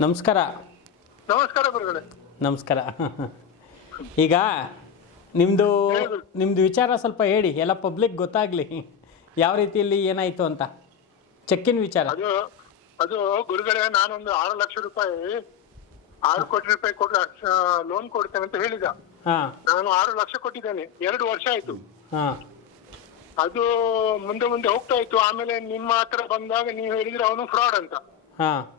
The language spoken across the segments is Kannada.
ನಮಸ್ಕಾರ. ನಮಸ್ಕಾರ ಗುರುಗಳೇ. ನಮಸ್ಕಾರ. ಈಗ ನಿಮ್ಮದು ನಿಮ್ಮದು ವಿಚಾರ ಸ್ವಲ್ಪ ಹೇಳಿ ಎಲ್ಲ ಪಬ್ಲಿಕ್ ಗೊತ್ತಾಗಲಿ. ಯಾವ ರೀತಿಯಲ್ಲಿ ಏನಾಯಿತು ಅಂತ? ಚೆಕ್ಕಿನ ವಿಚಾರ. ಅದು ಅದು ಗುರುಗಳೇ ನಾನೊಂದು ಆರು ಲಕ್ಷ ರೂಪಾಯಿ ಆರು ಕೋಟಿ ರೂಪಾಯಿ ಕೊಟ್ಟು ಲೋನ್ ಕೊಡ್ತೇನೆ ಅಂತ ಹೇಳಿದ. ಹಾಂ. ನಾನು ಆರು ಲಕ್ಷ ಕೊಟ್ಟಿದ್ದೇನೆ ಎರಡು ವರ್ಷ ಆಯ್ತು. ಹಾಂ. ಅದು ಮುಂದೆ ಮುಂದೆ ಹೋಗ್ತಾ ಇತ್ತು. ಆಮೇಲೆ ನಿಮ್ಮ ಹತ್ರ ಬಂದಾಗ ನೀವು ಹೇಳಿದ್ರೆ ಅವನು ಫ್ರಾಡ್ ಅಂತ. ಹಾಂ.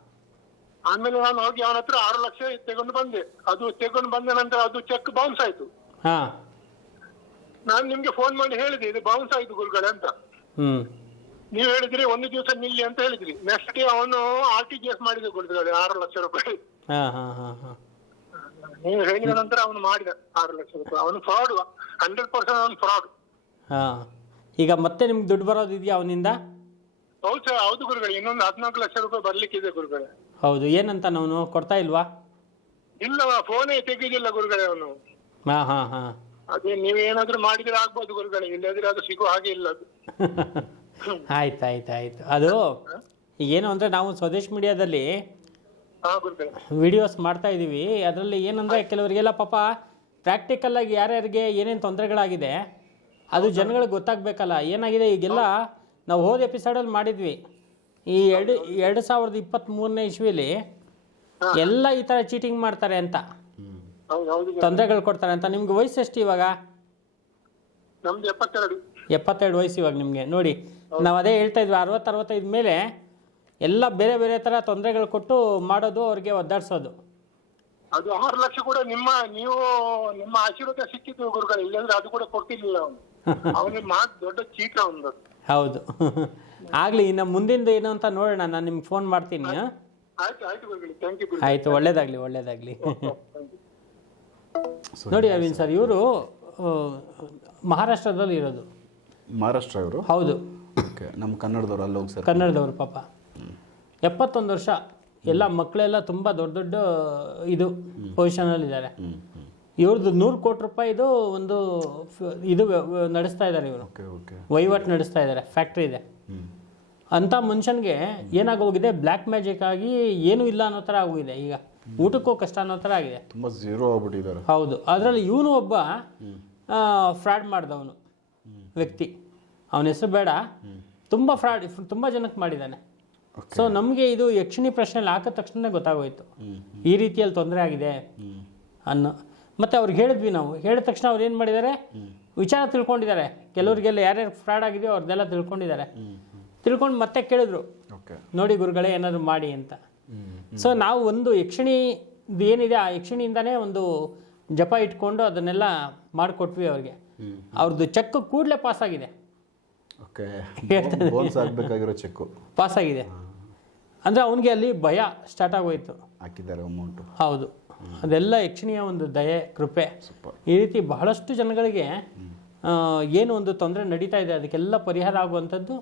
ಆಮೇಲೆ ನಾನು ಹೋಗಿ ಅವನ ಹತ್ರ ಆರು ಲಕ್ಷ ತೆಗೊಂಡು ಬಂದೆ. ಅದು ತೆಗೊಂಡು ಬಂದ ನಂತರ ಅದು ಚೆಕ್ ಬೌನ್ಸ್ ಆಯ್ತು. ಹಾ. ನಾನು ನಿಮ್ಗೆ ಫೋನ್ ಮಾಡಿ ಹೇಳಿದೆ ಇದು ಬೌನ್ಸ್ ಆಯ್ತು ಗುರುಗಳೇ ಅಂತ. ಹ್ಮ್. ನೀವು ಹೇಳಿದ್ರಿ ಒಂದು ದಿವಸ ನಿಲ್ಲಿ ಅಂತ ಹೇಳಿದ್ರಿ. ನೆಕ್ಸ್ಟ್ ಡೇ ಅವನು ಆರ್ ಟಿ ಜಿ ಎಸ್ ಮಾಡಿದ ಗುರುಗಳೇ ಆರು ಲಕ್ಷ ರೂಪಾಯಿ. ಹಾಂ ಹಾಂ ಹಾಂ ಹಾಂ. ನೀವು ಹೇಳಿದ ನಂತರ ಅವನು ಮಾಡಿದ ಆರು ಲಕ್ಷ ರೂಪಾಯಿ. ಅವನು ಫ್ರಾಡ್ ಹಂಡ್ರೆಡ್ ಪರ್ಸೆಂಟ್ ಅವನು ಫ್ರಾಡ್ ಹಾಂ. ಈಗ ಮತ್ತೆ ನಿಮ್ಗೆ ದುಡ್ಡು ಬರೋದಿದೆಯಾ ಅವನಿಂದ? ಹೌದು ಸರ್ ಹೌದು ಗುರುಗಳೇ. ಇನ್ನೊಂದು ಹದಿನಾಲ್ಕು ಲಕ್ಷ ರೂಪಾಯಿ ಬರ್ಲಿಕ್ಕಿದೆ ಗುರುಗಳೇ. ಹೌದು ಏನಂತ ಅವನು? ಕೊಡ್ತಾ ಇಲ್ವಾ? ಇಲ್ಲವಾ ಫೋನೇ ತೆಗೆದಿಲ್ಲ ಗುರುಗಳೇ ಅವನು. ಹಾ ಹಾ ಹಾ. ಅದೇ ನೀವೇನಾದ್ರೂ ಮಾಡಿದ್ರೆ ಆಗ್ಬೋದು ಗುರುಗಳೇ ಇಲ್ಲದ್ರೆ ಅದು ಸಿಗೋ ಹಾಗೆ ಇಲ್ಲ ಅದು. ಆಯ್ತು ಆಯ್ತು ಆಯಿತು. ಅದು ಏನು ಅಂದರೆ ನಾವು ಸ್ವದೇಶ್ ಮೀಡಿಯಾದಲ್ಲಿ ಹಾ ಗುರುಗಳೇ. ವಿಡಿಯೋಸ್ ಮಾಡ್ತಾ ಇದ್ದೀವಿ ಅದರಲ್ಲಿ ಏನಂದರೆ ಕೆಲವರಿಗೆಲ್ಲ ಪಾಪ ಪ್ರಾಕ್ಟಿಕಲ್ ಆಗಿ ಯಾರ್ಯಾರಿಗೆ ಏನೇನು ತೊಂದರೆಗಳಾಗಿದೆ ಅದು ಜನಗಳಿಗೆ ಗೊತ್ತಾಗಬೇಕಲ್ಲ. ಏನಾಗಿದೆ ಈಗೆಲ್ಲ ನಾವು ಹೋದ ಎಪಿಸೋಡಲ್ಲಿ ಮಾಡಿದ್ವಿ. ಈ ಎರಡು ಎರಡು ಸಾವಿರದ ಇಪ್ಪತ್ತ್ಮೂರನೇ ಇಸ್ವಿಲಿ ಎಲ್ಲ ಈ ಥರ ಚೀಟಿಂಗ್ ಮಾಡ್ತಾರೆ ಅಂತ. ಹೌದು ಹೌದು ಗುರು. ತೊಂದರೆಗಳು ಕೊಡ್ತಾರೆ ಅಂತ. ನಿಮ್ಗೆ ವಯಸ್ಸು ಎಷ್ಟು ಇವಾಗ? ನಮ್ದು ಎಪ್ಪತ್ತೆರಡು. ಎಪ್ಪತ್ತೆರಡು ವಯಸ್ಸು ಇವಾಗ ನಿಮಗೆ. ನೋಡಿ ನಾವು ಅದೇ ಹೇಳ್ತಾ ಇದ್ವಿ ಅರವತ್ತು ಅರವತ್ತೈದು ಮೇಲೆ ಎಲ್ಲ ಬೇರೆ ಬೇರೆ ಥರ ತೊಂದರೆಗಳು ಕೊಟ್ಟು ಮಾಡೋದು ಅವ್ರಿಗೆ ಒದ್ದಾಡ್ಸೋದು. ಅದು ಆರು ಲಕ್ಷ ಕೂಡ ನಿಮ್ಮ ನೀವು ನಿಮ್ಮ ಆಶೀರ್ವಾದ ಸಿಕ್ಕಿತ್ತು ಗುರುಗಳು. ಇಲ್ಲಾಂದ್ರೆ ಅದು ಕೂಡ ಕೊಟ್ಟಿರ್ಲಿಲ್ಲ ಅವನು. ಅವನಿಗೆ ಮಾತು ದೊಡ್ಡ ಚೀಟ ಅವನು ಹೌದು. ಆಗಲಿ ಇನ್ನು ಮುಂದಿಂದು ಏನು ಅಂತ ನೋಡೋಣ ನಾನು ನಿಮ್ಗೆ ಫೋನ್ ಮಾಡ್ತೀನಿ. ಆಯ್ತು ಆಯ್ತು ಗುರುಗಳೇ ಥ್ಯಾಂಕ್ ಯು ಗುರು ಆಯಿತು ಒಳ್ಳೇದಾಗಲಿ ಒಳ್ಳೇದಾಗಲಿ. Thank ನೋಡಿ ಅರವಿಂದ್ ಸರ್ ಇವರು ಮಹಾರಾಷ್ಟ್ರದಲ್ಲಿ ಇರೋದು. ಮಹಾರಾಷ್ಟ್ರ ಇವರು? ಹೌದು. ಓಕೆ ನಮ್ಮ ಕನ್ನಡದವ್ರು ಅಲ್ಲಿ ಹೋಗಿ ಸರ್ ಕನ್ನಡದವರು ಪಾಪ. ಎಪ್ಪತ್ತೊಂದು ವರ್ಷ ಎಲ್ಲ ಮಕ್ಕಳೆಲ್ಲ ತುಂಬ ದೊಡ್ಡ ದೊಡ್ಡ ಇದು ಪೊಸಿಷನಲ್ಲಿದ್ದಾರೆ ಇವ್ರದ್ದು ನೂರು ಕೋಟಿ ರೂಪಾಯಿದು ಒಂದು ಫ- ಇದು ವ್ಯ- ವ್ಯ- ನಡೆಸ್ತಾ ಇದ್ದಾರೆ ಇವರು ವಹಿವಾಟು ನಡೆಸ್ತಾ ಇದ್ದಾರೆ ಫ್ಯಾಕ್ಟ್ರಿ ಇದೆ. ಅಂಥ ಮನುಷ್ಯನಿಗೆ ಏನಾಗೋಗಿದೆ ಬ್ಲ್ಯಾಕ್ ಮ್ಯಾಜಿಕ್ ಆಗಿ ಏನೂ ಇಲ್ಲ ಅನ್ನೋ ಥರ ಆಗೋಗಿದೆ ಈಗ. ಊಟಕ್ಕೂ ಕಷ್ಟ ಅನ್ನೋ ಥರ ಆಗಿದೆ. ತುಂಬ ಝೀರೋ ಆಗ್ಬಿಟ್ಟಿದ್ದಾರೆ. ಹೌದು. ಅದರಲ್ಲಿ ಇವನು ಒಬ್ಬ ಫ್ರಾಡ್ ಮಾಡಿದವನು ವ್ಯಕ್ತಿ. ಅವನ ಹೆಸರು ಬೇಡ. ತುಂಬ ಫ್ರಾಡ್ ತುಂಬ ಜನಕ್ಕೆ ಮಾಡಿದ್ದಾನೆ. ಸೊ ನಮಗೆ ಇದು ಯಕ್ಷಿಣಿ ಪ್ರಶ್ನೆಯಲ್ಲಿ ಹಾಕಿದ ತಕ್ಷಣ ಗೊತ್ತಾಗೋಯ್ತು. ಈ ರೀತಿಯಲ್ಲಿ ತೊಂದರೆ ಆಗಿದೆ ಅನ್ನೋ ಮತ್ತೆ ಅವ್ರಿಗೆ ಹೇಳಿದ್ವಿ ನಾವು. ಹೇಳಿದ ತಕ್ಷಣ ಅವ್ರು ಏನು ಮಾಡಿದ್ದಾರೆ? ವಿಚಾರ ತಿಳ್ಕೊಂಡಿದ್ದಾರೆ. ಕೆಲವರಿಗೆಲ್ಲ ಯಾರ್ಯಾರು ಫ್ರಾಡ್ ಆಗಿದೆಯೋ ಅವ್ರದ್ದೆಲ್ಲ ತಿಳ್ಕೊಂಡಿದ್ದಾರೆ. ತಿಳ್ಕೊಂಡು ಮತ್ತೆ ಕೇಳಿದ್ರು. ನೋಡಿ ಗುರುಗಳೇ ಏನಾದ್ರು ಮಾಡಿ ಅಂತ. ಸೊ ನಾವು ಒಂದು ಯಕ್ಷಿಣಿ ಏನಿದೆ ಆ ಯಕ್ಷಿಣಿಯಿಂದನೇ ಒಂದು ಜಪ ಇಟ್ಕೊಂಡು ಅದನ್ನೆಲ್ಲ ಮಾಡಿಕೊಟ್ವಿ ಅವ್ರಿಗೆ. ಅವ್ರದ್ದು ಚೆಕ್ ಕೂಡಲೇ ಪಾಸ್ ಆಗಿದೆ. ಚೆಕ್ಕು. ಪಾಸ್ ಆಗಿದೆ. ಅಂದರೆ ಅವನಿಗೆ ಅಲ್ಲಿ ಭಯ ಸ್ಟಾರ್ಟ್ ಆಗೋಯ್ತು. ಹಾಕಿದ್ದಾರೆ ಅಮೌಂಟು. ಹೌದು. ಅದೆಲ್ಲ ಯಕ್ಷಿಣಿಯ ಒಂದು ದಯೆ ಕೃಪೆ. ಈ ರೀತಿ ಬಹಳಷ್ಟು ಜನಗಳಿಗೆ ಏನು ಒಂದು ತೊಂದರೆ ನಡೀತಾ ಇದೆ ಅದಕ್ಕೆಲ್ಲ ಪರಿಹಾರ ಆಗುವಂಥದ್ದು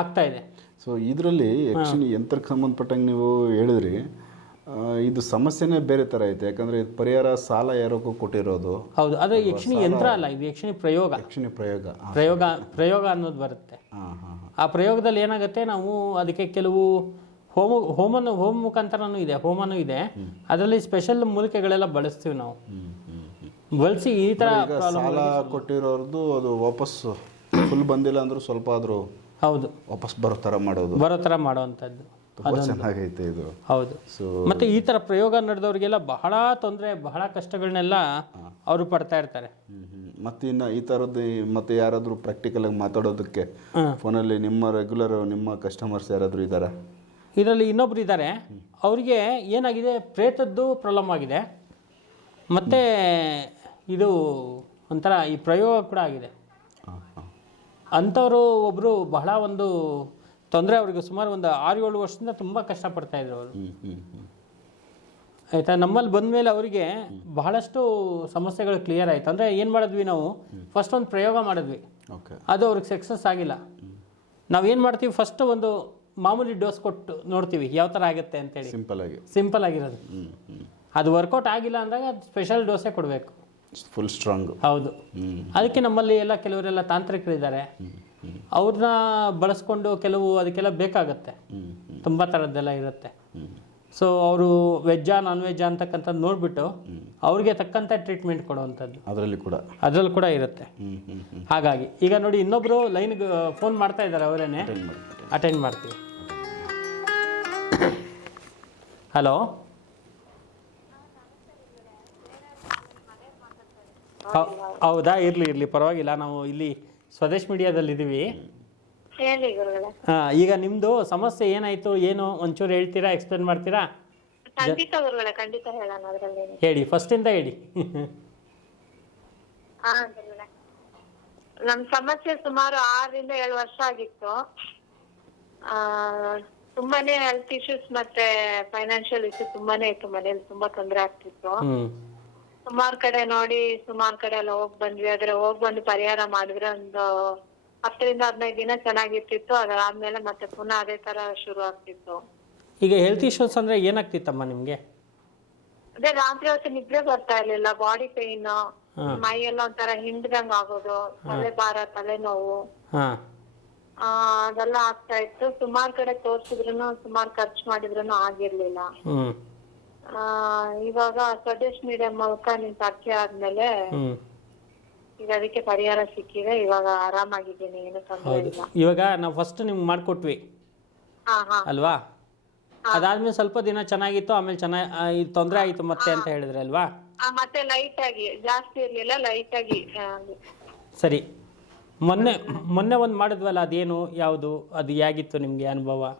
ಆಗ್ತಾ ಇದೆ. ಸೊ ಇದರಲ್ಲಿ ಯಕ್ಷಿಣಿ ಯಂತ್ರಕ್ಕೆ ಸಂಬಂಧಪಟ್ಟಂಗೆ ನೀವು ಹೇಳಿದ್ರಿ ಇದು ಸಮಸ್ಯೆನೇ ಬೇರೆ ಥರ ಐತೆ. ಯಾಕಂದರೆ ಇದು ಪರಿಹಾರ ಸಾಲ ಯಾರೋಕ್ಕೂ ಕೊಟ್ಟಿರೋದು. ಹೌದು ಅದು ಯಕ್ಷಿಣಿ ಯಂತ್ರ ಅಲ್ಲ ಇದು ಯಕ್ಷಿಣಿ ಪ್ರಯೋಗ. ಯಕ್ಷಿಣಿ ಪ್ರಯೋಗ. ಪ್ರಯೋಗ ಪ್ರಯೋಗ ಅನ್ನೋದು ಬರುತ್ತೆ. ಆ ಪ್ರಯೋಗದಲ್ಲಿ ಏನಾಗುತ್ತೆ ನಾವು ಅದಕ್ಕೆ ಕೆಲವು ಹೋಮ ಹೋಮನು ಹೋಮ್ ಮುಖಾಂತರನೂ ಇದೆ ಹೋಮನೂ ಇದೆ. ಅದರಲ್ಲಿ ಸ್ಪೆಷಲ್ ಮೂಲಿಕೆಗಳೆಲ್ಲ ಬಳಸ್ತೀವಿ ನಾವು. ಬಳಸಿ ಈ ಥರ ಸಾಲ ಕೊಟ್ಟಿರೋರ್ದು ಅದು ವಾಪಸ್ ಫುಲ್ ಬಂದಿಲ್ಲ ಅಂದ್ರೂ ಸ್ವಲ್ಪ ಆದರೂ ಹೌದು. ವಾಪಸ್ ಬರೋ ಥರ ಮಾಡೋದು. ಬರೋ ಥರ ಮಾಡುವಂಥದ್ದು. ಚೆನ್ನಾಗೈತೆ ಇದು. ಹೌದು. ಸೊ ಮತ್ತೆ ಈ ತರ ಪ್ರಯೋಗ ನಡೆದವ್ರಿಗೆಲ್ಲ ಬಹಳ ತೊಂದರೆ ಬಹಳ ಕಷ್ಟಗಳನ್ನೆಲ್ಲ ಅವರು ಪಡ್ತಾ ಇರ್ತಾರೆ. ಮತ್ತೆ ಇನ್ನು ಈ ತರದ್ದು ಮತ್ತೆ ಯಾರಾದರೂ ಪ್ರಾಕ್ಟಿಕಲಾಗಿ ಮಾತಾಡೋದಕ್ಕೆ ಹ್ಮ್. ಫೋನಲ್ಲಿ ನಿಮ್ಮ ರೆಗ್ಯುಲರ್ ನಿಮ್ಮ ಕಸ್ಟಮರ್ಸ್ ಯಾರಾದರೂ ಇದ್ದಾರಾ? ಇದರಲ್ಲಿ ಇನ್ನೊಬ್ರು ಇದ್ದಾರೆ. ಅವರಿಗೆ ಏನಾಗಿದೆ? ಪ್ರೇತದ್ದು ಪ್ರಾಬ್ಲಮ್ ಆಗಿದೆ. ಮತ್ತು ಇದು ಒಂಥರ ಈ ಪ್ರಯೋಗ ಕೂಡ ಆಗಿದೆ. ಅಂಥವರು ಒಬ್ಬರು ಬಹಳ ಒಂದು ತೊಂದರೆ ಅವರಿಗೆ. ಸುಮಾರು ಒಂದು ಆರು ಏಳು ವರ್ಷದಿಂದ ತುಂಬ ಕಷ್ಟಪಡ್ತಾ ಇದ್ರು ಅವರು. ಆಯಿತಾ? ನಮ್ಮಲ್ಲಿ ಬಂದ ಮೇಲೆ ಅವರಿಗೆ ಬಹಳಷ್ಟು ಸಮಸ್ಯೆಗಳು ಕ್ಲಿಯರ್ ಆಯಿತು. ಅಂದರೆ ಏನು ಮಾಡಿದ್ವಿ ನಾವು? ಫಸ್ಟ್ ಒಂದು ಪ್ರಯೋಗ ಮಾಡಿದ್ವಿ. ಅದು ಅವ್ರಿಗೆ ಸಕ್ಸಸ್ ಆಗಿಲ್ಲ. ನಾವೇನು ಮಾಡ್ತೀವಿ? ಫಸ್ಟ್ ಒಂದು ಮಾಮೂಲಿ ಡೋಸ್ ಕೊಟ್ಟು ನೋಡ್ತೀವಿ ಯಾವ ಥರ ಆಗುತ್ತೆ ಅಂತೇಳಿ. ಸಿಂಪಲ್ ಆಗಿ. ಸಿಂಪಲ್ ಆಗಿರೋದು. ಅದು ವರ್ಕೌಟ್ ಆಗಿಲ್ಲ ಅಂದಾಗ ಸ್ಪೆಷಲ್ ಡೋಸೇ ಕೊಡಬೇಕು. ಫುಲ್ ಸ್ಟ್ರಾಂಗ್ ಹೌದು. ಅದಕ್ಕೆ ನಮ್ಮಲ್ಲಿ ಎಲ್ಲ ಕೆಲವರೆಲ್ಲ ತಾಂತ್ರಿಕರಿದ್ದಾರೆ. ಅವ್ರನ್ನ ಬಳಸ್ಕೊಂಡು ಕೆಲವು ಅದಕ್ಕೆಲ್ಲ ಬೇಕಾಗುತ್ತೆ. ತುಂಬ ಥರದ್ದೆಲ್ಲ ಇರುತ್ತೆ. ಸೊ ಅವರು ವೆಜ್ಜಾ ನಾನ್ ವೆಜ್ಜಾ ಅಂತಕ್ಕಂಥದ್ದು ನೋಡಿಬಿಟ್ಟು ಅವ್ರಿಗೆ ತಕ್ಕಂಥ ಟ್ರೀಟ್ಮೆಂಟ್ ಕೊಡುವಂಥದ್ದು. ಅದರಲ್ಲಿ ಕೂಡ. ಅದರಲ್ಲಿ ಕೂಡ ಇರುತ್ತೆ. ಹಾಗಾಗಿ ಈಗ ನೋಡಿ ಇನ್ನೊಬ್ಬರು ಲೈನ್ಗೆ ಫೋನ್ ಮಾಡ್ತಾ ಇದ್ದಾರೆ ಅವರೇನೆ. ಅಟೆಂಡ್ ಮಾಡ್ತೀವಿ. ಹಲೋ? ಹೌದಾ? ಇರ್ಲಿ ಇರ್ಲಿ. ಪರವಾಗಿಲ್ಲ. ನಾವು ಇಲ್ಲಿ ಸ್ವದೇಶ್ ಮೀಡಿಯಾದಲ್ಲಿ ಇದ್ದೀವಿ ಹೇಳಿ ಗುರುಗಳೇ. ಹಾಂ ಈಗ ನಿಮ್ಮದು ಸಮಸ್ಯೆ ಏನಾಯ್ತು? ಏನು? ಒಂಚೂರು ಹೇಳ್ತೀರಾ? ಎಕ್ಸ್ಪ್ಲೇನ್ ಮಾಡ್ತೀರಾ? ಖಂಡಿತ ಗುರುಗಳೇ ಖಂಡಿತ ಹೇಳೋಣ ಅದ್ರಲ್ಲಿ. ಹೇಳಿ ಫಸ್ಟಿಂದ ಹೇಳಿ. ಹಾ ಗುರುಗಳೇ. ನಮ್ ಸಮಸ್ಯೆ ಸುಮಾರು ಆರರಿಂದ ಏಳು ವರ್ಷ ಆಗಿತ್ತು. ಆ ತುಂಬಾನೇ ಹೆಲ್ತ್ ಇಶ್ಯೂಸ್ ಮತ್ತೆ ಫೈನಾನ್ಷಿಯಲ್ ಇಶ್ಯೂಸ್ ತುಂಬಾನೇ ಇತ್ತು ಮನೇಲಿ ತುಂಬಾ ತೊಂದರೆ ಆಗ್ತಿತ್ತು. ಸುಮಾರ್ ಕಡೆ ನೋಡಿ ಸುಮಾರ್ ಕಡೆ ಎಲ್ಲ ಹೋಗ್ ಬಂದ್ವಿ. ಆದ್ರೆ ಹೋಗ್ ಬಂದು ಪರಿಹಾರ ಮಾಡಿದ್ರೆ ಒಂದು ಹತ್ತರಿಂದ ಹದಿನೈದು ದಿನ ಚೆನ್ನಾಗಿರ್ತಿತ್ತು. ಅದಾದ್ಮೇಲೆ ಮತ್ತೆ ಪುನಃ ಅದೇ ತರ ಶುರು ಆಗ್ತಿತ್ತು. ಈಗ ಹೆಲ್ತ್ ಇಶ್ಯೂಸ್ ಅಂದ್ರೆ ಏನಾಗ್ತಿತ್ತಮ್ಮ ನಿಮಗೆ? ಅದೇ ರಾತ್ರಿ ಹೊತ್ತು ನಿದ್ರೆ ಬರ್ತಾ ಇರ್ಲಿಲ್ಲ. ಬಾಡಿ ಪೇನ್ ಮೈ ಎಲ್ಲ ಒಂಥರ ಹಿಂಡ್ದಂಗ್ ಆಗೋದು ತಲೆ ಭಾರ ತಲೆನೋವು. ಹಾಂ. ಆ ಅದೆಲ್ಲ ಆಗ್ತಾ ಇತ್ತು. ಸುಮಾರ್ ಕಡೆ ತೋರ್ಸಿದ್ರು ಸುಮಾರ್ ಖರ್ಚು ಮಾಡಿದ್ರು ಆಗಿರ್ಲಿಲ್ಲ. ಆ ಇವಾಗ ಸ್ವದೇಶ್ ಮೀಡಿಯಂ ಮೂಲಕ ನಿನ್ ಪರಿಚಯ ಆದ್ಮೇಲೆ ಈಗ ಅದಕ್ಕೆ ಪರಿಹಾರ ಸಿಕ್ಕಿದೆ. ಇವಾಗ ಆರಾಮಾಗಿದ್ದೀನಿ. ಏನು ತೊಂದ್ರೆ ಹೌದು. ಇಲ್ಲ. ಇವಾಗ ನಾವು ಫಸ್ಟ್ ನಿಮ್ಗೆ ಮಾಡ್ಕೊಟ್ವಿ. ಹಾ ಹಾ. ಅಲ್ವಾ? ಅದಾದ್ಮೇಲೆ ಸ್ವಲ್ಪ ದಿನ ಚೆನ್ನಾಗಿತ್ತು ಆಮೇಲೆ ಚೆನ್ನಾಗಿ ತೊಂದರೆ ಆಯ್ತು ಮತ್ತೆ ಅಂತ ಹೇಳಿದ್ರೆ ಅಲ್ವಾ ಆ, ಮತ್ತೆ ಲೈಟ್ ಆಗಿ ಜಾಸ್ತಿ ಇರ್ಲಿಲ್ಲ ಲೈಟ್ ಆಗಿ ಆ, ಸರಿ. ಮೊನ್ನೆ ಮೊನ್ನೆ ಒಂದು ಮಾಡಿದ್ವಲ್ಲ ಅದೇನು ಯಾವುದು ಅದು ಹೇಗಿತ್ತು ನಿಮ್ಗೆ ಅನುಭವ?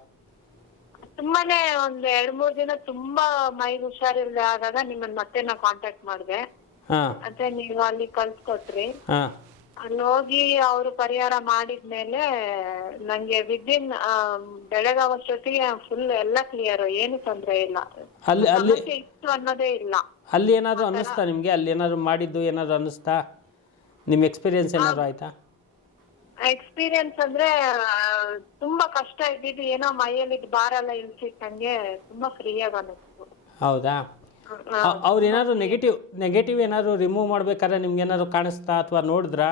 ತುಂಬಾನೇ ಒಂದ್ ಎರಡ್ ಮೂರ್ ದಿನ ತುಂಬಾ ಮೈ ಹುಷಾರಿಲ್ಲ ಆದಾಗ ನಿಮ್ಮನ್ ಮತ್ತೆ ನಾ ಕಾಂಟ್ಯಾಕ್ಟ್ ಮಾಡ್ದೆ. ಹಾ. ಮತ್ತೆ ನೀವು ಅಲ್ಲಿ ಕಳ್ಸ್ಕೊಟ್ರಿ. ಹಾ. ಅಲ್ಲಿ ಹೋಗಿ ಅವರು ಪರಿಹಾರ ಮಾಡಿದ್ಮೇಲೆ ನಂಗೆ ವಿದಿನ್ ಬೆಳಗಾವಷ್ಟೊತ್ತಿಗೆ ಫುಲ್ ಎಲ್ಲ ಕ್ಲಿಯರ್ ಏನು ತೊಂದ್ರೆ ಇಲ್ಲ. ಅಲ್ಲಿ ಅಲ್ಲಿ ಸಮಸ್ಯೆ ಇತ್ತು ಅನ್ನೋದೇ ಇಲ್ಲ. ಅಲ್ಲಿ ಏನಾದ್ರು ಅನ್ನಿಸ್ತಾ ನಿಮ್ಗೆ? ಅಲ್ಲಿ ಏನಾದ್ರು ಮಾಡಿದ್ದು ಏನಾದ್ರು ಅನ್ನಿಸ್ತಾ? ನಿಮ್ಮ ಎಕ್ಸ್ಪೀರಿಯನ್ಸ್ ಏನಾದ್ರು ಆಯಿತಾ? ಎಕ್ಸ್ಪೀರಿಯನ್ಸ್ ಅಂದ್ರೆ ತುಂಬಾ ಕಷ್ಟ ಇದ್ದಿದ್ದು ಏನೋ ಮೈಯಲ್ಲಿ ಭಾರ ಎಲ್ಲ ಇಳಿಸಿಟ್ಟಂಗೆ ತುಂಬಾ ಫ್ರೀಯಾಗಿ ಅನ್ನಿಸ್ತು. ಹೌದಾ? ಅವ್ರು ಏನಾದ್ರು ನೆಗೆಟಿವ್ ನೆಗೆಟಿವ್ ಏನಾದ್ರು ರಿಮೂವ್ ಮಾಡ್ಬೇಕಾದ್ರೆ ನಿಮ್ಗೆ ಏನಾದ್ರು ಕಾಣಿಸ್ತಾ ಅಥವಾ ನೋಡಿದ್ರಾ?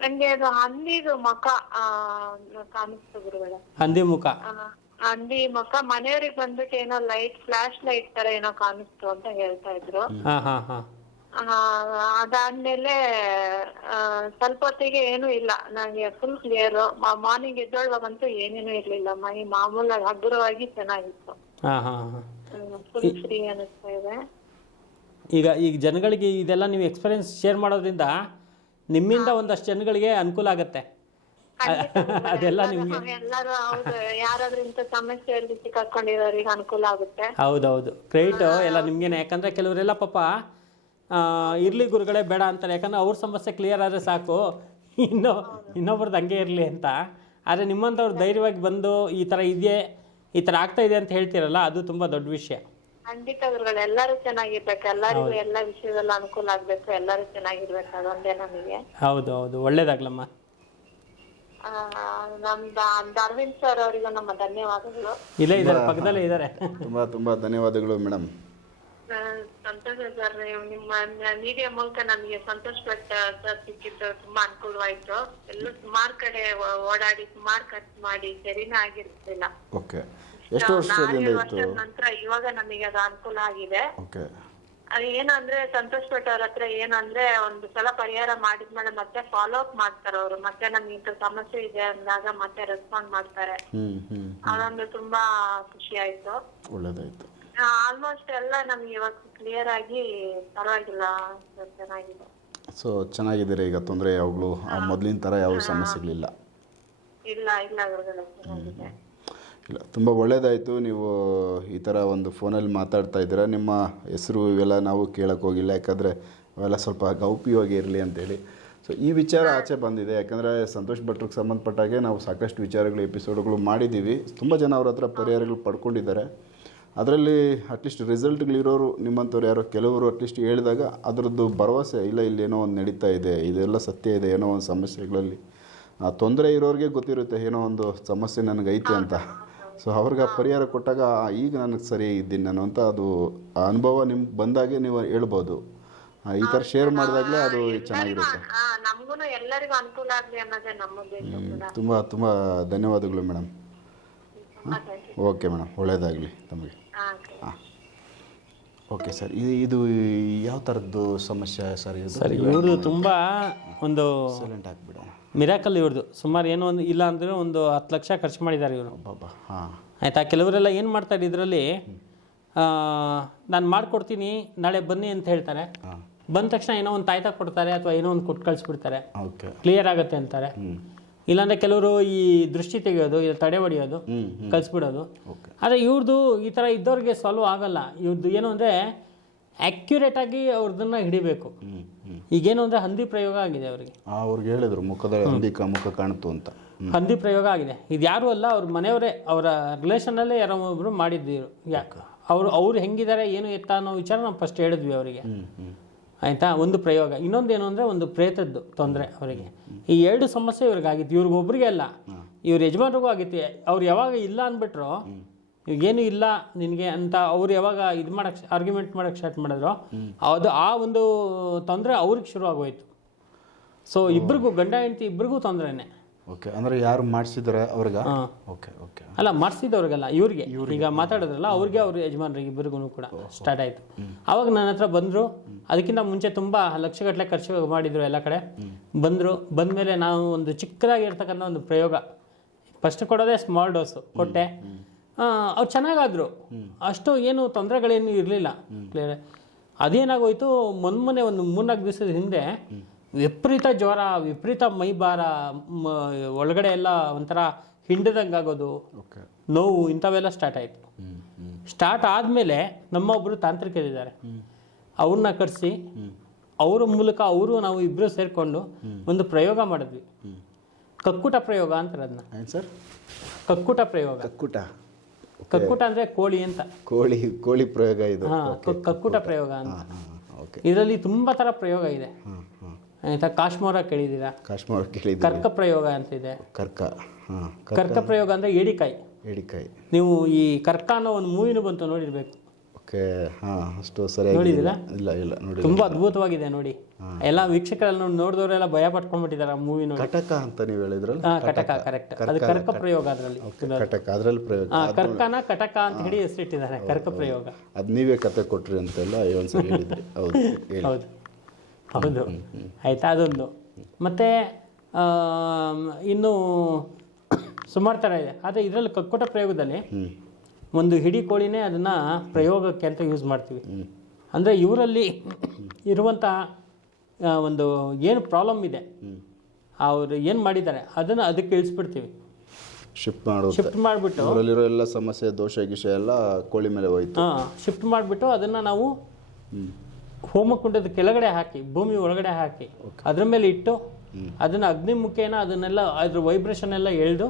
ನಂಗೆ ಅದು ಹಂದಿದು ಮುಖ ಆ, ಕಾಣಿಸ್ತು ಗುರುಗಳೇ. ಹಂದಿ ಮುಖ. ಹಂದಿ ಮುಖ. ಮನೆಯವ್ರಿಗೆ ಬಂದ್ಬಿಟ್ಟು ಏನೋ ಲೈಟ್ ಫ್ಲಾಶ್ ಲೈಟ್ ತರ ಏನೋ ಕಾಣಿಸ್ತು ಅಂತ ಹೇಳ್ತಾ ಇದ್ರು. ಹಾಂ ಹಾಂ ಹಾಂ. ಆ, ಅದಾದ್ಮೇಲೆ ಆ, ಸ್ವಲ್ಪ ಹೊತ್ತಿಗೆ ಏನು ಇಲ್ಲ. ನಂಗೆ ಫುಲ್ ಕ್ಲಿಯರ್ ಮಾರ್ನಿಂಗ್ ಎದ್ದೊಳ್ವಾಗಂತೂ ಏನೇನು ಇರ್ಲಿಲ್ಲ. ಮೈ ಮಾಮೂಲಾಗಿ ಹಗುರವಾಗಿ ಚೆನ್ನಾಗಿತ್ತು. ಹಾಂ ಹಾಂ ಹಾಂ. ಫುಲ್ ಫ್ರೀ ಅನಿಸ್ತಾ ಇದೆ. ಈಗ ಈಗ ಜನಗಳಿಗೆ ಇದೆಲ್ಲ ನೀವು ಎಕ್ಸ್ಪೀರಿಯನ್ಸ್ ಶೇರ್ ಮಾಡೋದ್ರಿಂದ ನಿಮ್ಮಿಂದ ಒಂದಷ್ಟು ಜನಗಳಿಗೆ ಅನುಕೂಲ ಆಗುತ್ತೆ. ಅದೆಲ್ಲ ನಿಮ್ಗೆ ಎಲ್ಲರೂ ಹೌದು. ಯಾರಾದ್ರೂ ಇಂಥ ಸಮಸ್ಯೆಯಲ್ಲಿ ಸಿಕ್ಕಾಕೊಂಡಿರೋರಿಗೆ ಅನುಕೂಲ ಆಗುತ್ತೆ. ಹೌದೌದು. ಕ್ರೆಡಿಟ್ ಎಲ್ಲ ನಿಮ್ಗೆನೆ. ಯಾಕಂದ್ರೆ ಕೆಲವರೆಲ್ಲ ಪಾಪ ಇರ್ಲಿ ಗುರುಗಳೇ ಬೇಡ ಅಂತಾರೆ. ಯಾಕಂದ್ರೆ ಅವ್ರ ಸಮಸ್ಯೆ ಕ್ಲಿಯರ್ ಆದರೆ ಸಾಕು. ಇನ್ನು ಇನ್ನೊಬ್ರದ್ದು ಹಂಗೆ ಇರಲಿ ಅಂತ. ಆದರೆ ನಿಮ್ಮಂಥವ್ರು ಧೈರ್ಯವಾಗಿ ಬಂದು ಈ ಥರ ಇದೆಯೇ ಈ ಥರ ಆಗ್ತಾ ಇದೆ ಅಂತ ಹೇಳ್ತೀರಲ್ಲ ಅದು ತುಂಬ ದೊಡ್ಡ ವಿಷಯ. ಖಂಡಿತ ಗುರುಗಳು ಎಲ್ಲರೂ ಚೆನ್ನಾಗಿರ್ಬೇಕು. ಎಲ್ಲರಿಗೂ ಎಲ್ಲ ವಿಷಯದಲ್ಲೂ ಅನುಕೂಲ ಆಗ್ಬೇಕು. ಎಲ್ಲರೂ ಚೆನ್ನಾಗಿರ್ಬೇಕು ಅದೊಂದೇ ನಮಗೆ. ಹೌದು ಹೌದು. ಒಳ್ಳೇದಾಗ್ಲಮ್ಮ. ಆ, ನಮ್ದು ಅರವಿಂದ್ ಸರ್ ಅವರಿಗೂ ನಮ್ಮ ಧನ್ಯವಾದಗಳು. ಇಲ್ಲೇ ಇದ್ದಾರೆ ಪಕ್ಕದಲ್ಲೇ ಇದ್ದಾರೆ. ತುಂಬಾ ತುಂಬಾ ಧನ್ಯವಾದಗಳು ಮೇಡಮ್. ಸಂತೋಷ ಸರ್ ನೀವು ನಿಮ್ಮ ನೀಡಿಯ ಮೂಲಕ ನಮಗೆ ಸಂತೋಷ ಪಟ್ಟ ಸರ್ ಸಿಕ್ಕಿದ್ದು ತುಂಬಾ ಅನುಕೂಲವಾಯ್ತು. ಎಲ್ಲೂ ಸುಮಾರ್ ಕಡೆ ಓ- ಓಡಾಡಿ ಸುಮಾರ್ ಖರ್ಚು ಮಾಡಿ ಸರಿನೇ ಆಗಿರ್ಲಿಲ್ಲ. ಓಕೆ. ಎಷ್ಟು ವರ್ಷದಿಂದ ಇತ್ತು? ವರ್ಷದ ನಂತರ ಇವಾಗ ನಮಗೆ ಅದು ಅನುಕೂಲ ಆಗಿದೆ. ಓಕೆ. ಅದು ಏನಂದ್ರೆ ಸಂತೋಷ್ ಭಟ್ ಅವ್ರ ಹತ್ರ ಏನಂದ್ರೆ ಒಂದು ಸಲ ಪರಿಹಾರ ಮಾಡಿದ್ಮೇಲೆ ಮತ್ತೆ ಫಾಲೋ ಅಪ್ ಮಾಡ್ತಾರೆ ಅವರು. ಮತ್ತೆ ನಮ್ಗೆ ಇಂಥ ಸಮಸ್ಯೆ ಇದೆ ಅಂದಾಗ ಮತ್ತೆ ರೆಸ್ಪಾಂಡ್ ಮಾಡ್ತಾರೆ. ಅದೊಂದು ತುಂಬಾ ಖುಷಿ ಆಯ್ತು. ಒಳ್ಳೇದಾಯಿತು. ಆಲ್ಮೋಸ್ಟ್ ಎಲ್ಲ ನಮ್ಗೆ ಇವಾಗ ಕ್ಲಿಯರ್ ಆಗಿ ಪರವಾಗಿಲ್ಲ ಚೆನ್ನಾಗಿದೆ. ಸೊ ಚೆನ್ನಾಗಿದ್ದೀರಿ ಈಗ? ತೊಂದರೆ ಯಾವಾಗಲೂ? ಮೊದಲಿನ ಥರ ಯಾವ ಸಮಸ್ಯೆಗಳಿಲ್ಲ ಇಲ್ಲ ಇಲ್ಲ ಗುರುಗಳೇ ಚೆನ್ನಾಗಿದೆ. ಇಲ್ಲ ತುಂಬ ಒಳ್ಳೆಯದಾಯಿತು ನೀವು ಈ ಥರ ಒಂದು ಫೋನಲ್ಲಿ ಮಾತಾಡ್ತಾ ಇದ್ದೀರಾ. ನಿಮ್ಮ ಹೆಸರು ಇವೆಲ್ಲ ನಾವು ಕೇಳಕ್ಕೆ ಹೋಗಿಲ್ಲ. ಯಾಕಂದರೆ ಅವೆಲ್ಲ ಸ್ವಲ್ಪ ಗೌಪ್ಯವಾಗಿ ಇರಲಿ ಅಂತೇಳಿ. ಸೊ ಈ ವಿಚಾರ ಆಚೆ ಬಂದಿದೆ. ಯಾಕಂದರೆ ಸಂತೋಷ್ ಭಟ್ರಿಗೆ ಸಂಬಂಧಪಟ್ಟಾಗೆ ನಾವು ಸಾಕಷ್ಟು ವಿಚಾರಗಳು ಎಪಿಸೋಡ್ಗಳು ಮಾಡಿದ್ದೀವಿ. ತುಂಬ ಜನ ಅವ್ರ ಹತ್ರ ಪರಿಹಾರಗಳು ಪಡ್ಕೊಂಡಿದ್ದಾರೆ. ಅದರಲ್ಲಿ ಅಟ್ಲೀಸ್ಟ್ ರಿಸಲ್ಟ್ಗಳಿರೋರು ನಿಮ್ಮಂಥವ್ರು ಯಾರೋ ಕೆಲವರು ಅಟ್ಲೀಸ್ಟ್ ಹೇಳಿದಾಗ ಅದರದ್ದು ಭರವಸೆ ಇಲ್ಲ ಇಲ್ಲಿ ಏನೋ ಒಂದು ನಡೀತಾ ಇದೆ ಇದೆಲ್ಲ ಸತ್ಯ ಇದೆ ಏನೋ ಒಂದು ಸಮಸ್ಯೆಗಳಲ್ಲಿ. ಆ ತೊಂದರೆ ಇರೋರಿಗೆ ಗೊತ್ತಿರುತ್ತೆ ಏನೋ ಒಂದು ಸಮಸ್ಯೆ ನನಗೈತೆ ಅಂತ. ಸೊ ಅವ್ರಿಗೆ ಆ ಪರಿಹಾರ ಕೊಟ್ಟಾಗ ಈಗ ನನಗೆ ಸರಿ ಇದ್ದೀನಿ ನಾನು ಅಂತ ಅದು ಆ ಅನುಭವ ನಿಮ್ಗೆ ಬಂದಾಗೆ ನೀವು ಹೇಳ್ಬೋದು. ಈ ಥರ ಶೇರ್ ಮಾಡಿದಾಗಲೇ ಅದು ಚೆನ್ನಾಗಿರುತ್ತೆ. ತುಂಬ ತುಂಬ ಧನ್ಯವಾದಗಳು ಮೇಡಮ್. ಓಕೆ ಮೇಡಮ್ ಒಳ್ಳೆಯದಾಗಲಿ ತಮಗೆ. ಹಾಂ ಓಕೆ. ಸರ್ ಇದು ಇದು ಯಾವ ಥರದ್ದು ಸಮಸ್ಯೆ ಸರ್ ಇದು? ಸರ್ ಇವ್ರದ್ದು ತುಂಬ ಒಂದು ಸೈಲೆಂಟ್ ಹಾಕ್ಬಿಡ ಮಿರಾಕಲ್ ಇವ್ರದ್ದು. ಸುಮಾರು ಏನೋ ಒಂದು ಇಲ್ಲ ಅಂದ್ರೆ ಒಂದು ಹತ್ತು ಲಕ್ಷ ಖರ್ಚು ಮಾಡಿದ್ದಾರೆ ಇವರು. ಬಾಬಾ ಹಾಂ. ಆಯಿತಾ ಕೆಲವರೆಲ್ಲ ಏನು ಮಾಡ್ತಾರೆ ಇದರಲ್ಲಿ ನಾನು ಮಾಡಿಕೊಡ್ತೀನಿ ನಾಳೆ ಬನ್ನಿ ಅಂತ ಹೇಳ್ತಾರೆ. ಬಂದ ತಕ್ಷಣ ಏನೋ ಒಂದು ತಾಯ್ತಾ ಕೊಡ್ತಾರೆ ಅಥವಾ ಏನೋ ಒಂದು ಕೊಟ್ಟು ಕಳಿಸ್ಬಿಡ್ತಾರೆ. ಓಕೆ. ಕ್ಲಿಯರ್ ಆಗುತ್ತೆ ಅಂತಾರೆ. ಹ್ಞೂ ಇಲ್ಲಾಂದ್ರೆ ಕೆಲವರು ಈ ದೃಷ್ಟಿ ತೆಗೆಯೋದು ಇಲ್ಲ ತಡೆ ಹೊಡೆಯೋದು ಕಲಿಸ್ಬಿಡೋದು. ಆದರೆ ಇವ್ರದ್ದು ಈ ಥರ ಇದ್ದವ್ರಿಗೆ ಸಾಲ್ವ್ ಆಗಲ್ಲ. ಇವ್ರದ್ದು ಏನು ಅಂದರೆ ಆಗಿ ಅವ್ರದನ್ನ ಹಿಡಿಬೇಕು. ಈಗೇನು ಅಂದ್ರೆ ಹಂದಿ ಪ್ರಯೋಗ ಆಗಿದೆ ಅವರಿಗೆ. ಅವ್ರಿಗೆ ಹೇಳಿದ್ರು ಮುಖದ ಹಂದಿ ಮುಖ ಕಾಣ್ತು ಅಂತ. ಹಂದಿ ಪ್ರಯೋಗ ಆಗಿದೆ. ಇದು ಯಾರು ಅಲ್ಲ ಅವ್ರ ಮನೆಯವರೇ ಅವರ ರಿಲೇಷನಲ್ಲೇ ಯಾರೋ ಒಬ್ಬರು ಮಾಡಿದ್ದೀರು ಯಾಕೆ ಅವರು ಅವ್ರು ಹೆಂಗಿದ್ದಾರೆ ಏನು ಎತ್ತ ಅನ್ನೋ ವಿಚಾರ ನಾವು ಫಸ್ಟ್ ಹೇಳಿದ್ವಿ ಅವರಿಗೆ. ಆಯಿತಾ? ಒಂದು ಪ್ರಯೋಗ. ಇನ್ನೊಂದು ಏನು ಅಂದರೆ ಒಂದು ಪ್ರೇತದ್ದು ತೊಂದರೆ ಅವರಿಗೆ. ಈ ಎರಡು ಸಮಸ್ಯೆ ಇವ್ರಿಗೆ ಆಗಿತ್ತು ಇವ್ರಿಗೆ ಒಬ್ರಿಗೆ ಅಲ್ಲ. ಇವ್ರ ಯಜಮಾನ್ರಿಗೂ ಆಗಿತ್ತು. ಅವ್ರು ಯಾವಾಗ ಇಲ್ಲ ಅಂದ್ಬಿಟ್ರು ಇವಾಗೇನು ಇಲ್ಲ ನಿನಗೆ ಅಂತ ಅವ್ರು ಯಾವಾಗ ಇದು ಮಾಡಕ್ಕೆ ಆರ್ಗ್ಯುಮೆಂಟ್ ಮಾಡೋಕ್ಕೆ ಸ್ಟಾರ್ಟ್ ಮಾಡಿದ್ರು ಅದು ಆ ಒಂದು ತೊಂದರೆ ಅವ್ರಿಗೆ ಶುರು ಆಗೋಯ್ತು ಸೊ ಇಬ್ರಿಗೂ ಗಂಡ ಹೆಂಡತಿ ಇಬ್ರಿಗೂ ತೊಂದರೆನೆ. ಓಕೆ ಅಂದ್ರೆ ಯಾರು ಮಾಡಿಸಿದ್ರೆ ಅವ್ರಿಗೆ? ಓಕೆ ಓಕೆ ಅಲ್ಲ ಮಾಡಿಸಿದವ್ರಿಗೆಲ್ಲ ಇವ್ರಿಗೆ. ಈಗ ಮಾತಾಡಿದ್ರಲ್ಲ ಅವ್ರಿಗೆ ಅವ್ರ ಯಜಮಾನ್ರಿಗೆ ಇಬ್ಬರಿಗೂ ಕೂಡ ಸ್ಟಾರ್ಟ್ ಆಯಿತು. ಅವಾಗ ನನ್ನ ಹತ್ರ ಬಂದರು. ಅದಕ್ಕಿಂತ ಮುಂಚೆ ತುಂಬ ಲಕ್ಷಗಟ್ಟಲೆ ಖರ್ಚು ಮಾಡಿದ್ರು ಎಲ್ಲ ಕಡೆ. ಬಂದರು. ಬಂದಮೇಲೆ ನಾವು ಒಂದು ಚಿಕ್ಕದಾಗಿ ಇರ್ತಕ್ಕಂಥ ಒಂದು ಪ್ರಯೋಗ. ಫಸ್ಟ್ ಕೊಡೋದೇ ಸ್ಮಾಲ್ ಡೋಸು ಕೊಟ್ಟೆ. ಅವ್ರು ಚೆನ್ನಾಗಾದ್ರು. ಅಷ್ಟು ಏನು ತೊಂದರೆಗಳೇನು ಇರಲಿಲ್ಲ. ಕ್ಲಿಯರ್ ಅದೇನಾಗೋಯ್ತು ಮೊನ್ನೆ ಒಂದು ಮೂರ್ನಾಲ್ಕು ದಿವಸದ ಹಿಂದೆ ವಿಪರೀತ ಜ್ವರ ವಿಪರೀತ ಮೈ ಭಾರ ಮ- ಒಳಗಡೆ ಎಲ್ಲ ಒಂಥರ ಹಿಂಡದಂಗೆ ಆಗೋದು ನೋವು ಇಂಥವೆಲ್ಲ ಸ್ಟಾರ್ಟ್ ಆಯಿತು. ಸ್ಟಾರ್ಟ್ ಆದಮೇಲೆ ನಮ್ಮ ಒಬ್ಬರು ತಾಂತ್ರಿಕರಿದ್ದಾರೆ ಅವ್ರನ್ನ ಕರೆಸಿ ಅವ್ರ ಮೂಲಕ ಅವರು ನಾವು ಇಬ್ಬರು ಸೇರಿಕೊಂಡು ಒಂದು ಪ್ರಯೋಗ ಮಾಡಿದ್ವಿ. ಕಕ್ಕುಟ ಪ್ರಯೋಗ ಅಂತಾರೆ ಅದನ್ನ ಸರ್? ಕಕ್ಕುಟ ಪ್ರಯೋಗ. ಕಕ್ಕುಟ. ಕಕ್ಕುಟ ಅಂದರೆ ಕೋಳಿ ಅಂತ. ಕೋಳಿ ಕೋಳಿ ಪ್ರಯೋಗ ಇದು. ಕಕ್ಕುಟ ಪ್ರಯೋಗ ಅಂತ. ಇದರಲ್ಲಿ ತುಂಬ ಥರ ಪ್ರಯೋಗ ಇದೆ. ಆಯ್ತಾ ಕಾಶ್ಮೋರ ಕೇಳಿದ್ದೀರಾ? ಕಾಶ್ಮೀರ ಕೇಳಿದ್ದೆ ಕರ್ಕ ಪ್ರಯೋಗ ಅಂತ ಇದೆ. ಕರ್ಕ ಹಾಂ ಕರ್ಕ. ಪ್ರಯೋಗ ಅಂದರೆ ಏಡಿಕಾಯಿ. ಏಡಿಕಾಯಿ. ನೀವು ಈ ಕರ್ಕ ಅನ್ನೋ ಒಂದು ಮೂವಿನೂ ಬಂತು ನೋಡಿರ್ಬೇಕು. ಓಕೆ ಹಾಂ ಅಷ್ಟು ಸರಿಯಾಗಿ ನೋಡಿದ್ದೀರಾ? ಇಲ್ಲ ಇಲ್ಲ ನೋಡಿ ತುಂಬಾ ಅದ್ಭುತವಾಗಿದೆ ನೋಡಿ. ಎಲ್ಲ ವೀಕ್ಷಕರೆಲ್ಲ ನೋಡಿ ನೋಡಿದವರೆಲ್ಲ ಭಯ ಪಟ್ಕೊಂಡ್ಬಿಟ್ಟಿದ್ದಾರೆ ಆ ಮೂವಿ ನೋಡಿ. ಕಟಕ ಅಂತ ನೀವು ಹೇಳಿದ್ರಲ್ಲ? ಹಾ ಕಟಕ ಕರೆಕ್ಟ್. ಅದು ಕರ್ಕ ಪ್ರಯೋಗ ಅದರಲ್ಲಿ. ಕಟಕ ಅದರಲ್ಲಿ ಪ್ರಯೋಗ. ಹಾ ಕರ್ಕನ ಕಟಕ ಅಂತ ಹೇಳಿ ಹೆಸರಿಟ್ಟಿದ್ದಾರೆ ಕರ್ಕ ಪ್ರಯೋಗ. ಅದು ನೀವೇ ಕತೆ ಕೊಟ್ರಿ ಅಂತೆಲ್ಲ ಒಂದ್ಸರಿ ಹೇಳಿದ್ರಿ. ಹೌದು ಹೇಳಿ. ಹೌದು. ಹೌದು. ಆಯ್ತಾ ಅದೊಂದು. ಮತ್ತೆ ಇನ್ನು ಸುಮಾರು ಥರ ಇದೆ. ಆದರೆ ಇದರಲ್ಲಿ ಕಕ್ಕುಟ ಪ್ರಯೋಗದಲ್ಲಿ ಒಂದು ಹಿಡಿ ಕೋಳಿನೇ ಅದನ್ನ ಪ್ರಯೋಗಕ್ಕೆ ಅಂತ ಯೂಸ್ ಮಾಡ್ತೀವಿ. ಅಂದ್ರೆ ಇವರಲ್ಲಿ ಇರುವಂತಹ ಒಂದು ಏನು ಪ್ರಾಬ್ಲಮ್ ಇದೆ ಅವರು ಏನು ಮಾಡಿದ್ದಾರೆ ಅದನ್ನು ಅದಕ್ಕೆ ಇಳಿಸ್ಬಿಡ್ತೀವಿ. ಶಿಫ್ಟ್ ಮಾಡೋದು ಶಿಫ್ಟ್ ಮಾಡಿಬಿಟ್ಟು ಅವರಲ್ಲಿರೋ ಎಲ್ಲ ಸಮಸ್ಯೆ ದೋಷ ಗೀಷ ಎಲ್ಲ ಕೋಳಿ ಮೇಲೆ ಹೋಯ್ತು. ಹಾಂ ಶಿಫ್ಟ್ ಮಾಡಿಬಿಟ್ಟು ಅದನ್ನು ನಾವು ಹೋಮಕುಂಡದ ಕೆಳಗಡೆ ಹಾಕಿ ಭೂಮಿ ಒಳಗಡೆ ಹಾಕಿ ಅದ್ರ ಮೇಲೆ ಇಟ್ಟು ಅದನ್ನ ಅಗ್ನಿ ಮುಖೇನ ಅದನ್ನೆಲ್ಲ ಅದ್ರ ವೈಬ್ರೇಷನ್ ಎಲ್ಲ ಎಳ್ದು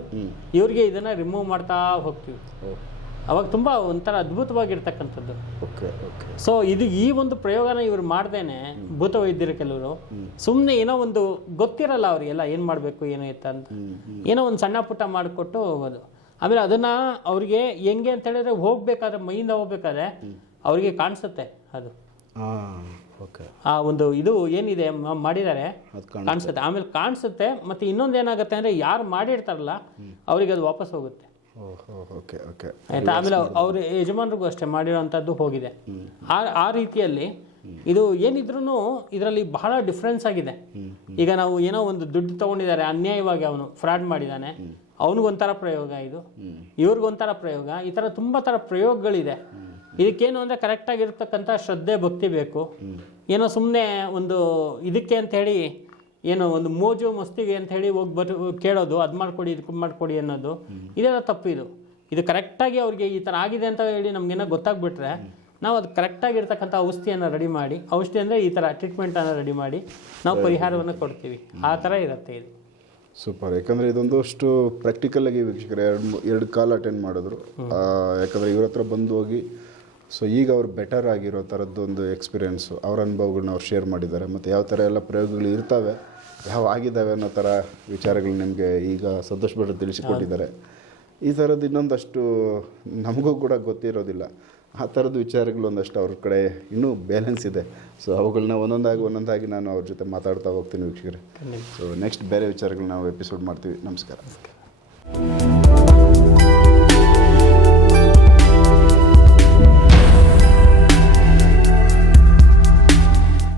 ಇವ್ರಿಗೆ ಇದನ್ನ ರಿಮೂವ್ ಮಾಡ್ತಾ ಹೋಗ್ತೀವಿ. ಅವಾಗ ತುಂಬಾ ಒಂಥರ ಅದ್ಭುತವಾಗಿರ್ತಕ್ಕಂಥದ್ದು. ಸೊ ಇದು ಈ ಒಂದು ಪ್ರಯೋಗನ ಇವ್ರು ಮಾಡ್ದೇನೆ ಭೂತ ವೈದ್ಯರು ಕೆಲವರು. ಸುಮ್ಮನೆ ಏನೋ ಒಂದು ಗೊತ್ತಿರಲ್ಲ ಅವ್ರಿಗೆಲ್ಲ ಏನು ಮಾಡಬೇಕು ಏನು ಎತ್ತ ಅಂತ. ಏನೋ ಒಂದು ಸಣ್ಣ ಪುಟ್ಟ ಮಾಡಿಕೊಟ್ಟು ಹೋಗೋದು. ಆಮೇಲೆ ಅದನ್ನ ಅವ್ರಿಗೆ ಹೆಂಗೆ ಅಂತ ಹೇಳಿದ್ರೆ ಹೋಗ್ಬೇಕಾದ್ರೆ ಮೈಯಿಂದ ಹೋಗ್ಬೇಕಾದ್ರೆ ಅವ್ರಿಗೆ ಕಾಣಿಸುತ್ತೆ ಅದು. ಓಕೆ. ಆ ಒಂದು ಇದು ಏನಿದೆ ಮ- ಮಾಡಿದ್ದಾರೆ ಕಾಣಿಸುತ್ತೆ. ಆಮೇಲೆ ಕಾಣಿಸುತ್ತೆ ಮತ್ತೆ ಇನ್ನೊಂದು ಏನಾಗುತ್ತೆ ಅಂದ್ರೆ ಯಾರು ಮಾಡಿರ್ತಾರಲ್ಲ ಅವ್ರಿಗೆ ಅದು ವಾಪಸ್ ಹೋಗುತ್ತೆ. ಓಹೋ ಓಕೆ ಓಕೆ. ಆಯ್ತಾ? ಆಮೇಲೆ ಅವ್ರ ಯಜಮಾನ್ರಿಗೂ ಅಷ್ಟೇ ಮಾಡಿರೋಂಥದ್ದು ಹೋಗಿದೆ. ಆ ಆ ರೀತಿಯಲ್ಲಿ ಇದು ಏನಿದ್ರು ಇದರಲ್ಲಿ ಬಹಳ ಡಿಫ್ರೆನ್ಸ್ ಆಗಿದೆ. ಈಗ ನಾವು ಏನೋ ಒಂದು ದುಡ್ಡು ತಗೊಂಡಿದ್ದಾರೆ ಅನ್ಯಾಯವಾಗಿ ಅವನು ಫ್ರಾಡ್ ಮಾಡಿದ್ದಾನೆ. ಅವನಿಗೊಂಥರ ಪ್ರಯೋಗ ಇದು. ಇವ್ರಿಗೊಂಥರ ಪ್ರಯೋಗ. ಈ ಥರ ತುಂಬ ಥರ ಪ್ರಯೋಗಗಳಿದೆ. ಇದಕ್ಕೇನು ಅಂದರೆ ಕರೆಕ್ಟಾಗಿರ್ತಕ್ಕಂಥ ಶ್ರದ್ಧೆ ಭಕ್ತಿ ಬೇಕು. ಏನೋ ಸುಮ್ಮನೆ ಒಂದು ಇದಕ್ಕೆ ಅಂತ ಹೇಳಿ ಏನೋ ಒಂದು ಮೋಜು ಮಸ್ತಿಗೆ ಅಂತ ಹೇಳಿ ಹೋಗಿ ಬರ್ ಕೇಳೋದು ಅದು ಮಾಡ್ಕೊಡಿ ಇದು ಮಾಡ್ಕೊಡಿ ಅನ್ನೋದು. ಇದೆಲ್ಲ ತಪ್ಪಿದು ಇದು. ಕರೆಕ್ಟಾಗಿ ಅವ್ರಿಗೆ ಈ ಥರ ಆಗಿದೆ ಅಂತ ಹೇಳಿ ನಮಗೇನೋ ಗೊತ್ತಾಗ್ಬಿಟ್ರೆ ನಾವು ಅದು ಕರೆಕ್ಟಾಗಿರ್ತಕ್ಕಂಥ ಔಷಧಿಯನ್ನು ರೆಡಿ ಮಾಡಿ ಔಷಧಿ ಅಂದರೆ ಈ ಥರ ಟ್ರೀಟ್ಮೆಂಟನ್ನು ರೆಡಿ ಮಾಡಿ ನಾವು ಪರಿಹಾರವನ್ನು ಕೊಡ್ತೀವಿ. ಆ ಥರ ಇರುತ್ತೆ ಇದು. ಸೂಪರ್. ಯಾಕಂದರೆ ಇದೊಂದು ಅಷ್ಟು ಪ್ರಾಕ್ಟಿಕಲ್ ಆಗಿ ವೀಕ್ಷಕರು ಎರಡು ಎರಡು ಕಾಲ್ ಅಟೆಂಡ್ ಮಾಡಿದ್ರು. ಯಾಕಂದರೆ ಇವ್ರ ಹತ್ರ ಬಂದು ಹೋಗಿ ಸೊ ಈಗ ಅವ್ರು ಬೆಟರ್ ಆಗಿರೋ ಥರದ್ದು ಒಂದು ಎಕ್ಸ್ಪೀರಿಯೆನ್ಸು ಅವ್ರ ಅನುಭವಗಳನ್ನ ಅವ್ರು ಶೇರ್ ಮಾಡಿದ್ದಾರೆ. ಮತ್ತು ಯಾವ ಥರ ಎಲ್ಲ ಪ್ರಯೋಗಗಳು ಇರ್ತವೆ ಯಾವ ಆಗಿದ್ದಾವೆ ಅನ್ನೋ ಥರ ವಿಚಾರಗಳು ನಿಮಗೆ ಈಗ ಸಂತೋಷ್ ಭಟ್ರು ತಿಳಿಸಿಕೊಟ್ಟಿದ್ದಾರೆ. ಈ ಥರದ್ದು ಇನ್ನೊಂದಷ್ಟು ನಮಗೂ ಕೂಡ ಗೊತ್ತಿರೋದಿಲ್ಲ. ಆ ಥರದ ವಿಚಾರಗಳು ಒಂದಷ್ಟು ಅವ್ರ ಕಡೆ ಇನ್ನೂ ಬ್ಯಾಲೆನ್ಸ್ ಇದೆ. ಸೊ ಅವುಗಳನ್ನ ಒಂದೊಂದಾಗಿ ಒಂದೊಂದಾಗಿ ನಾನು ಅವ್ರ ಜೊತೆ ಮಾತಾಡ್ತಾ ಹೋಗ್ತೀನಿ ವೀಕ್ಷಕರೇ. ಸೊ ನೆಕ್ಸ್ಟ್ ಬೇರೆ ವಿಚಾರಗಳನ್ನ ನಾವು ಎಪಿಸೋಡ್ ಮಾಡ್ತೀವಿ. ನಮಸ್ಕಾರ.